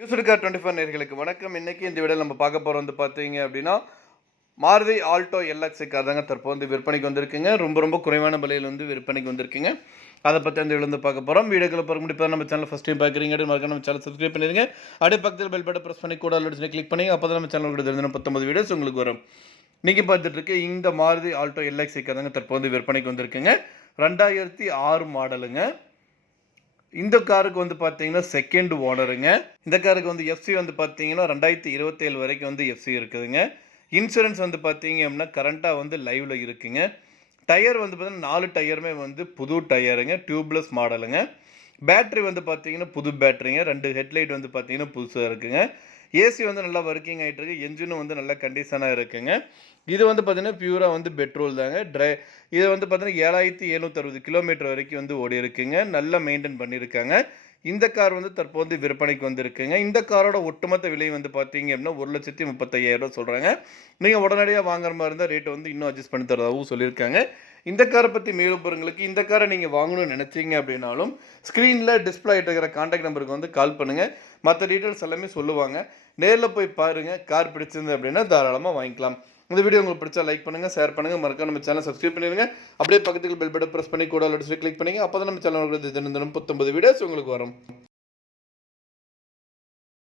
நியூஸ்டுக்கா 24 நேயர்களுக்கு வணக்கம். இன்னைக்கு இந்த வீடியோல நம்ம பார்க்க போறோம் வந்து பார்த்தீங்க அப்படின்னா, மாருதி ஆல்டோ எல்எக்ஸ் கார் தாங்க தற்போது வந்து விற்பனைக்கு வந்திருக்குங்க. ரொம்ப குறைவான விலையில வந்து விற்பனைக்கு வந்திருக்குங்க. அத பத்தி அந்த வீடியோல வந்து பார்க்க போறோம். வீடியோக்குள்ள போறதுக்கு முன்னாடி இப்ப நம்ம சேனல் ஃபர்ஸ்ட் டைம் பார்க்குறீங்க அப்படின்னா மறக்காம நம்ம சேனல் சப்ஸ்கிரைப் பண்ணிருங்க. அப்படியே பக்கத்துல பெல் பட்டன் பிரஸ் பண்ணி கூட ஆல் நோட்டிஃபிகேஷன் கிளிக் பண்ணுங்க. அப்பதான் நம்ம சேனல்ல தினமும் 19 வீடியோஸ் உங்களுக்கு வரும். நீங்க பார்த்துட்டு இருக்க இந்த மாருதி ஆல்டோ எல்எக்ஸ் கார் தாங்க தற்போது வந்து விற்பனைக்கு வந்திருக்குங்க. 2006 மாடலுங்க. இந்த காருக்கு வந்து பார்த்தீங்கன்னா, செகண்ட் ஓனருங்க. இந்த காருக்கு வந்து எஃப்சி வந்து பார்த்தீங்கன்னா, 2027 வரைக்கும் வந்து எஃப்சி இருக்குதுங்க. இன்சூரன்ஸ் வந்து பார்த்தீங்க அப்படின்னா, கரண்ட்டா வந்து லைவ்ல இருக்குங்க. டயர் வந்து பார்த்தீங்கன்னா, 4 டயருமே வந்து புது டயருங்க. டியூப்லெஸ் மாடலுங்க. பேட்டரி வந்து பார்த்தீங்கன்னா, புது பேட்டரிங்க. 2 ஹெட்லைட் வந்து பார்த்தீங்கன்னா, புதுசா இருக்குங்க. ஏசி வந்து நல்லா ஒர்க்கிங் ஆயிட்டு இருக்கு. என்ஜினும் வந்து நல்ல கண்டிஷனா இருக்குங்க. இது வந்து பார்த்தீங்கன்னா, பியூரா வந்து பெட்ரோல் தாங்க. இது வந்து பார்த்தீங்கன்னா, 7760 கிலோமீட்டர் வரைக்கும் வந்து ஓடியிருக்குங்க. நல்லா மெயின்டெயின் பண்ணியிருக்காங்க. இந்த கார் வந்து தற்போது விற்பனைக்கு வந்திருக்குங்க. இந்த காரோட ஒட்டுமொத்த விலை வந்து பார்த்தீங்க அப்படின்னா, ரூ. 1,35,000 சொல்றாங்க. நீங்க உடனடியா வாங்குற மாரி இருந்தா ரேட் வந்து இன்னும் அட்ஜஸ்ட் பண்ணி தரதாவும் சொல்லியிருக்காங்க. இந்த கார பத்தி மேலும் விவரங்களுக்கு இந்த கார நீங்க வாங்கணும்னு நினைச்சீங்க அப்படின்னாலும், ஸ்க்ரீன்ல டிஸ்ப்ளே ஆயிட்டு இருக்கிற கான்டாக்ட் நம்பருக்கு வந்து கால் பண்ணுங்க. மத்த டீட்டெயில்ஸ் எல்லாமே சொல்லுவாங்க. நேர்ல போய் பாருங்க. கார் பிடிச்சிருந்தது அப்படின்னா தாராளமா வாங்கிக்கலாம். இந்த வீடியோ உங்களுக்கு பிடிச்சா லைக் பண்ணுங்க, ஷேர் பண்ணுங்க, மறக்காம நம்ம சேனல் சப்ஸ்கிரைப் பண்ணிருங்க. அப்படியே பக்கத்துல பெல் பட்டன் பிரஸ் பண்ணி கூட ஆல் நோட்டிஃபிகேஷன் கிளிக் பண்ணுங்க. அப்பதான் நம்ம சேனல்ல தினம் 19 வீடியோஸ் உங்களுக்கு வரும்.